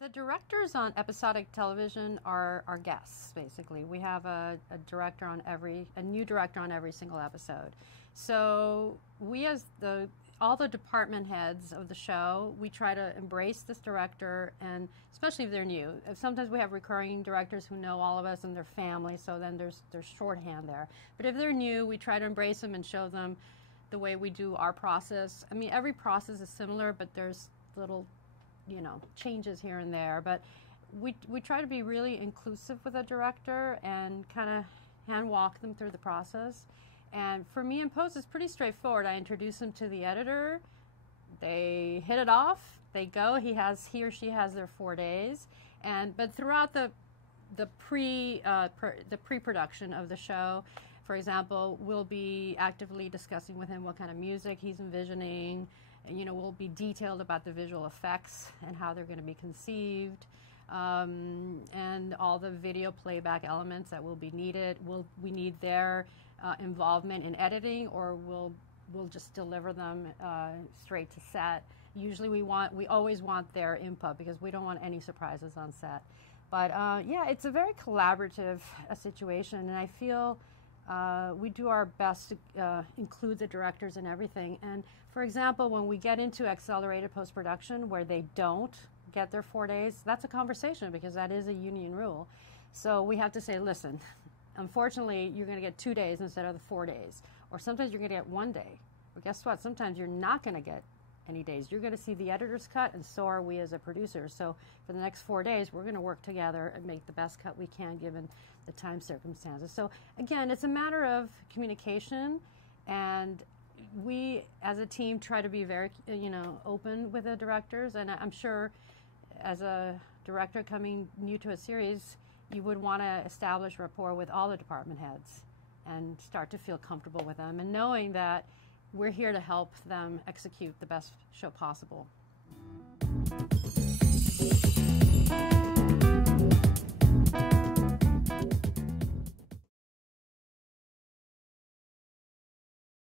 The directors on episodic television are our guests, basically. We have a new director on every single episode. So we, as all the department heads of the show, we try to embrace this director, and especially if they're new. Sometimes we have recurring directors who know all of us and their family, so then there's shorthand there. But if they're new, we try to embrace them and show them the way we do our process. I mean, every process is similar, but there's little changes here and there, but we try to be really inclusive with a director and kind of hand walk them through the process. And for me in post, it's pretty straightforward. I introduce them to the editor, they hit it off, they go. He or she has their 4 days, but throughout the pre-production of the show, for example, we'll be actively discussing with him what kind of music he's envisioning. We'll be detailed about the visual effects and how they're going to be conceived, and all the video playback elements that will be needed. We need their involvement in editing, or we'll just deliver them straight to set. Usually we always want their input because we don't want any surprises on set. But yeah, it's a very collaborative situation, and I feel we do our best to include the directors in everything. And for example, when we get into accelerated post-production where they don't get their 4 days, that's a conversation because that is a union rule. So we have to say, listen, unfortunately, you're going to get 2 days instead of the 4 days. Or sometimes you're going to get 1 day. But guess what? Sometimes you're not going to get any days. You're going to see the editor's cut, and so are we as a producer. So for the next 4 days, we're going to work together and make the best cut we can given the time circumstances. So again, it's a matter of communication, and we as a team try to be very open with the directors. And I'm sure as a director coming new to a series, you would want to establish rapport with all the department heads and start to feel comfortable with them, and knowing that we're here to help them execute the best show possible.